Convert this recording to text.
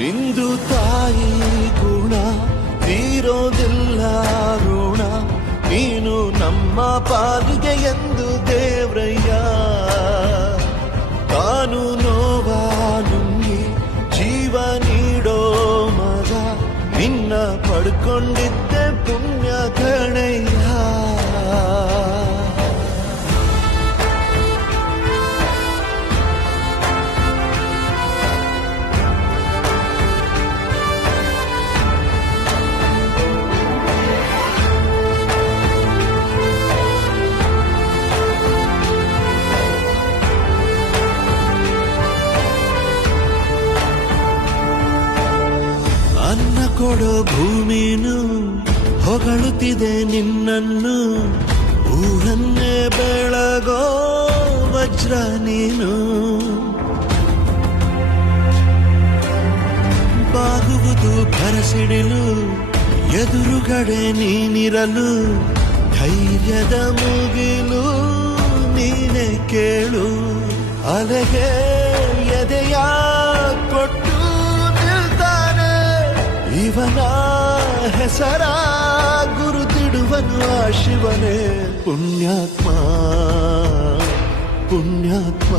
ನಿಂದು ತಾಯಿ ಗುಣ ತೀರೋದಿಲ್ಲ ಋಣ, ನೀನು ನಮ್ಮ ಪಾಲಿಗೆ ಎಂದು ದೇವ್ರಯ್ಯ. ತಾನು ನೋವಾ ನುಂಗಿ ಜೀವ ನೀಡೋ ಮಗ, ನಿನ್ನ ಪಡ್ಕೊಂಡಿದ್ದೆ ಪುಣ್ಯ ಗಣಯ್ಯ. ಅನ್ನ ಕೊಡೋ ಭೂಮಿನು ಹೊಗಳುತ್ತಿದೆ ನಿನ್ನನ್ನು, ಊರನ್ನೇ ಬೆಳಗೋ ವಜ್ರ ನೀನು. ಬಾಗುವುದು ಭರಸಿಡಿಲು ಎದುರುಗಡೆ ನೀನಿರಲು, ಧೈರ್ಯದ ಮುಗಿಲು ನೀನೆ ಕೇಳು. ಅಲೆಗೆ ಎದೆಯ ಕೊಟ್ಟು ಇವನ ಹೆಸರ ಗುರುತಿಡುವನು ಆ ಶಿವನೇ. ಪುಣ್ಯಾತ್ಮ ಪುಣ್ಯಾತ್ಮ